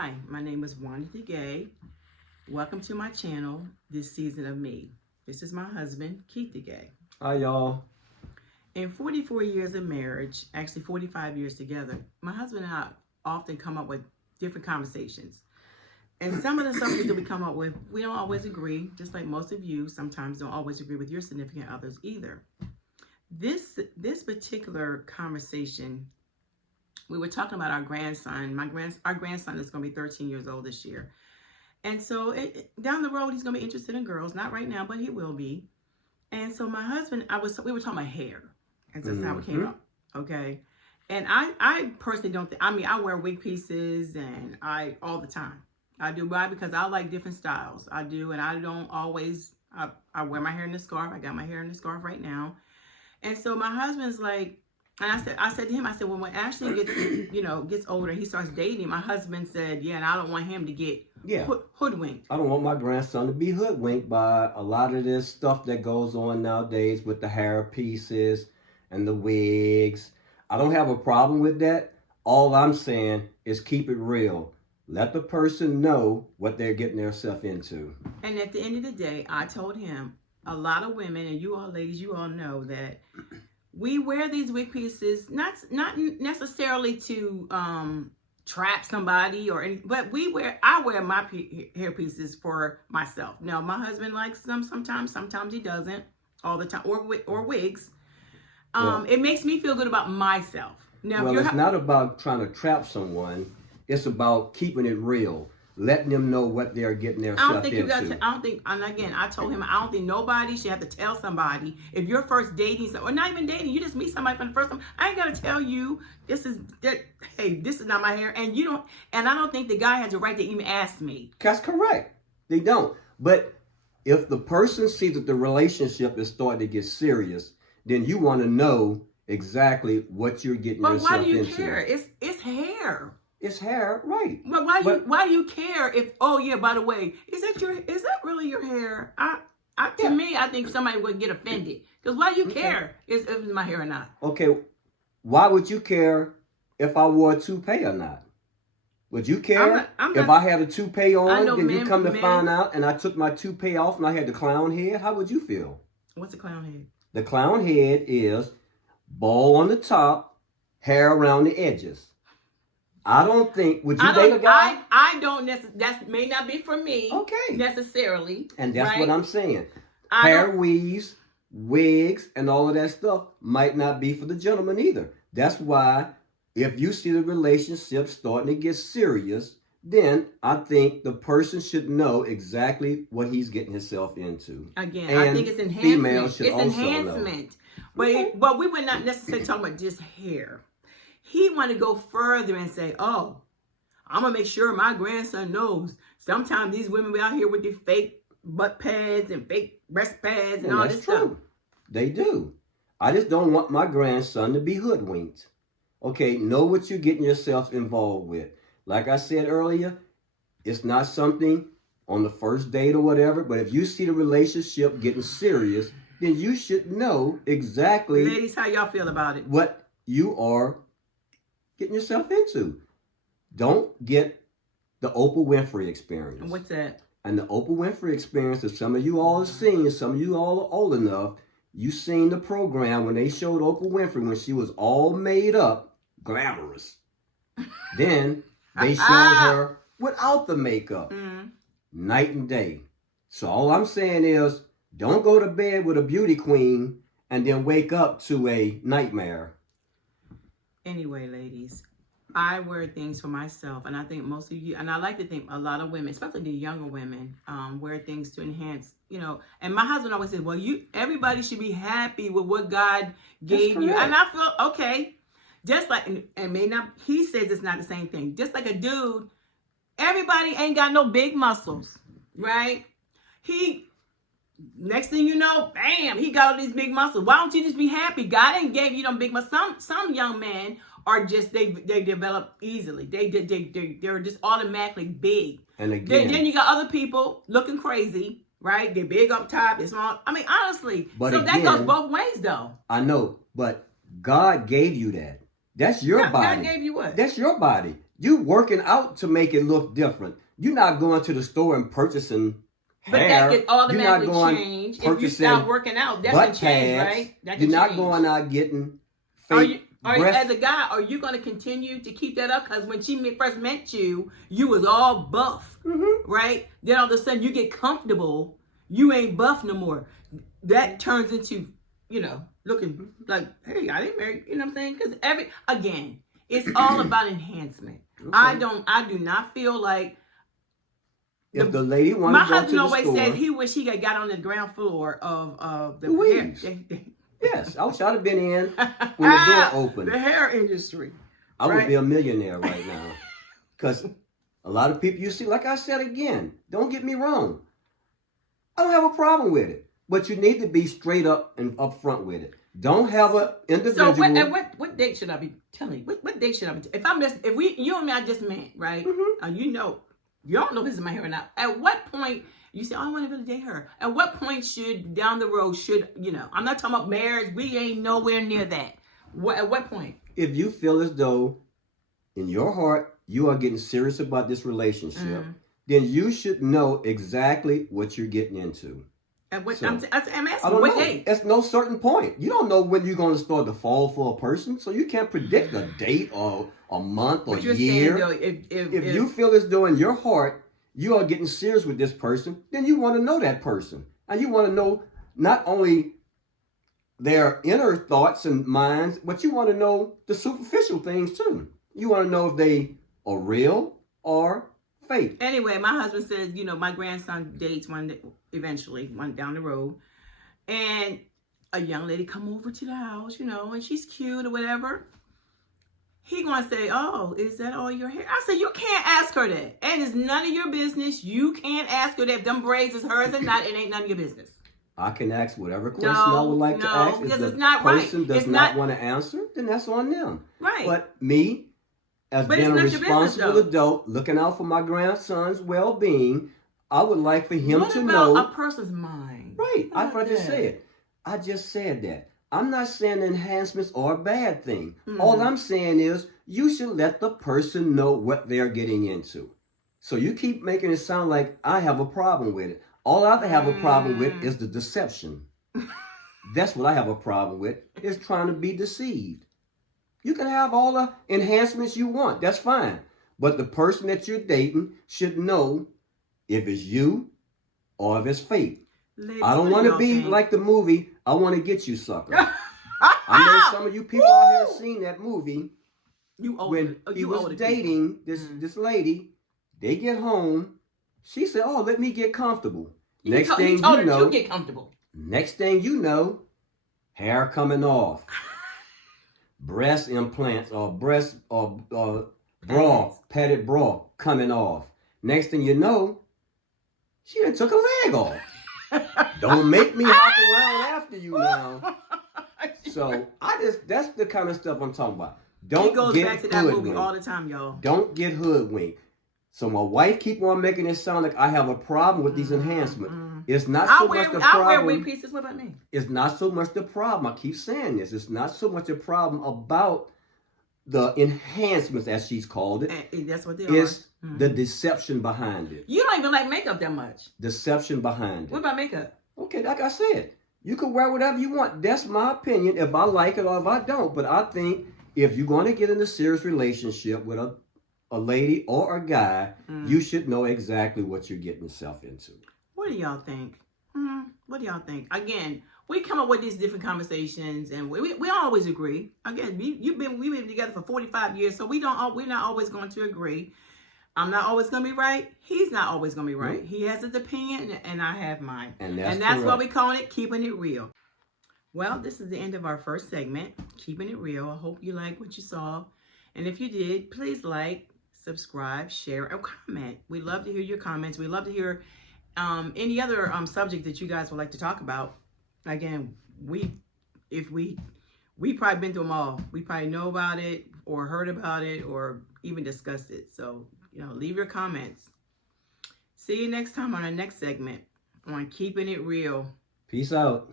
Hi, my name is Wanda DeGay. Welcome to my channel, This Season of Me. This is my husband, Keith DeGay. Hi, y'all. In 44 years of marriage, actually 45 years together, my husband and I often come up with different conversations. And some of the subjects that we come up with, we don't always agree, just like most of you sometimes don't always agree with your significant others either. This particular conversation, we were talking about our grandson. Our grandson is going to be 13 years old this year. And so down the road, he's going to be interested in girls. Not right now, but he will be. And so my husband, we were talking about hair. And so that's how it came up. Okay. And I personally don't think, I wear wig pieces and all the time. I do. Why? Because I like different styles. I do. And I don't always, I wear my hair in a scarf. I got my hair in a scarf right now. And so my husband's like, and I said to him, well, when Ashley gets older, he starts dating. My husband said, yeah, and I don't want him to get hoodwinked. I don't want my grandson to be hoodwinked by a lot of this stuff that goes on nowadays with the hair pieces and the wigs. I don't have a problem with that. All I'm saying is keep it real. Let the person know what they're getting themselves into. And at the end of the day, I told him, a lot of women, and you all ladies, you all know that we wear these wig pieces, not necessarily to trap somebody or anything, but I wear my hair pieces for myself. Now, my husband likes them sometimes he doesn't all the time, or wigs. It makes me feel good about myself. Now, it's not about trying to trap someone. It's about keeping it real. Letting them know what they're getting themselves into. And again, I told him, I don't think nobody should have to tell somebody if you're first dating, or not even dating, you just meet somebody for the first time. I ain't got to tell you, hey, this is not my hair. And I don't think the guy has a right to even ask me. That's correct. They don't. But if the person sees that the relationship is starting to get serious, then you want to know exactly what you're getting yourself into. But why do you care? It's hair. It's hair, right? But why do you care if? Oh yeah, by the way, is that really your hair? To me, I think somebody would get offended because why do you care if it's my hair or not? Okay, why would you care if I wore a toupee or not? Would you care if I had a toupee on? Then you come to find out, and I took my toupee off and I had the clown head. How would you feel? What's a clown head? The clown head is ball on the top, hair around the edges. I don't think, would you date a guy? I don't necessarily, that may not be for me. Okay. Necessarily. And that's what I'm saying. Hair weaves, wigs, and all of that stuff might not be for the gentleman either. That's why if you see the relationship starting to get serious, then I think the person should know exactly what he's getting himself into. Again, and I think it's enhancement. Females should also enhancement. Know. But we were not necessarily talking about just hair. He wanted to go further and say, oh, I'm going to make sure my grandson knows. Sometimes these women be out here with these fake butt pads and fake breast pads and all this stuff. They do. I just don't want my grandson to be hoodwinked. Okay, know what you're getting yourself involved with. Like I said earlier, it's not something on the first date or whatever, but if you see the relationship getting serious, then you should know exactly... Ladies, how y'all feel about it? ...what you are getting yourself into. Don't get the Oprah Winfrey experience. And what's that? And the Oprah Winfrey experience, if some of you all have seen, some of you all are old enough, you seen the program when they showed Oprah Winfrey when she was all made up, glamorous. Then they showed her without the makeup. Night and day. So all I'm saying is, don't go to bed with a beauty queen and then wake up to a nightmare. Anyway, ladies, I wear things for myself, and I think most of you, and I like to think a lot of women, especially the younger women, wear things to enhance, and my husband always said, well, everybody should be happy with what God gave you. And I feel, okay, just like, and may not, he says it's not the same thing. Just like a dude, everybody ain't got no big muscles, right? Next thing you know, bam, he got all these big muscles. Why don't you just be happy? God ain't gave you them big muscles. Some young men are just, they develop easily. They're just automatically big. And again, then you got other people looking crazy, right? They're big up top, they're small. I mean, honestly, that goes both ways though. I know, but God gave you that. That's your body. God gave you what? That's your body. You working out to make it look different. You're not going to the store and purchasing But hair. that could automatically change if you purchasing stop working out. That butt can change, pads. right? That You're can not change. going out getting Are you, fake breast. as a guy, are you going to continue to keep that up? Because when she first met you, you was all buff, right? Then all of a sudden you get comfortable, you ain't buff no more. That turns into, looking like, hey, I didn't marry, you know what I'm saying? Because again, it's all about enhancement. Okay. I do not feel like. If the lady wanted My to go to husband the always store, said he wish he got on the ground floor of the hair. Louise. Yes, I wish I'd have been in when the door opened. The hair industry. I would right? be a millionaire right now. Because a lot of people you see, like I said again, don't get me wrong. I don't have a problem with it. But you need to be straight up and upfront with it. Don't have an individual. So what date should I be telling you? What date should I be? If you and me, I just met, right? You don't know if this is my hair or not. At what point you say, oh, I want to really date her? At what point down the road I'm not talking about marriage. We ain't nowhere near that. At what point? If you feel as though in your heart you are getting serious about this relationship, then you should know exactly what you're getting into. At what, So, I'm asking I don't what know. date? It's no certain point. You don't know when you're going to start to fall for a person, so you can't predict a date or a month or But you're year. saying, though, If you feel as though in your heart you are getting serious with this person, then you want to know that person. And you want to know not only their inner thoughts and minds, but you want to know the superficial things too. You want to know if they are real or fake. Anyway, my husband says, my grandson dates one down the road, and a young lady come over to the house, and she's cute or whatever. He gonna say, oh, is that all your hair? I said, you can't ask her that. And it's none of your business. You can't ask her that. If them braids is hers or not, it ain't none of your business. I can ask whatever question I would like to ask. If because the it's not right. person does not want to answer, then that's on them. Right. But me, as But being a it's not your business, responsible adult, looking out for my grandson's well-being, I would like for him what to about know. a person's mind? Right. What I about just that? said. I just said that. I'm not saying enhancements are a bad thing. All I'm saying is you should let the person know what they're getting into. So you keep making it sound like I have a problem with it. All I have a problem with is the deception. That's what I have a problem with, is trying to be deceived. You can have all the enhancements you want. That's fine. But the person that you're dating should know if it's you or if it's fake. Ladies, I don't what want do to be y'all think? like the movie, I Want to Get You, Sucker. I know some of you people out here seen that movie. When he was dating this lady, they get home. She said, oh, let me get comfortable. Next thing you know, get comfortable. Next thing you know, hair coming off. Breast implants or breast or bra, padded bra coming off. Next thing you know, she done took a leg off. Don't make me hop around after you now. So that's the kind of stuff I'm talking about. Don't He goes get back to that movie hoodwinked. all the time, y'all. Don't get hoodwinked. So my wife keep on making it sound like I have a problem with these enhancements. It's not so much the problem. I wear wig pieces. What about me? It's not so much the problem. I keep saying this. It's not so much a problem about the enhancements, as she's called it. And that's what they It's are. the deception behind it. You don't even like makeup that much. Deception behind it. What about makeup? Okay, like I said, you can wear whatever you want. That's my opinion, if I like it or if I don't. But I think if you're going to get in a serious relationship with a lady or a guy, you should know exactly what you're getting yourself into. What do y'all think? What do y'all think? Again, we come up with these different conversations, and we don't always agree. Again, we've been together for 45 years, so we're not always going to agree. I'm not always going to be right. He's not always going to be right. Nope. He has his opinion, and I have mine. And that's why correct. we call it Keeping It Real. Well, this is the end of our first segment, Keeping It Real. I hope you like what you saw. And if you did, please like, subscribe, share, or comment. We love to hear your comments. We love to hear any other subject that you guys would like to talk about. Again, we probably been through them all. We probably know about it or heard about it or even discussed it. So, leave your comments. See you next time on our next segment on Keeping It Real. Peace out.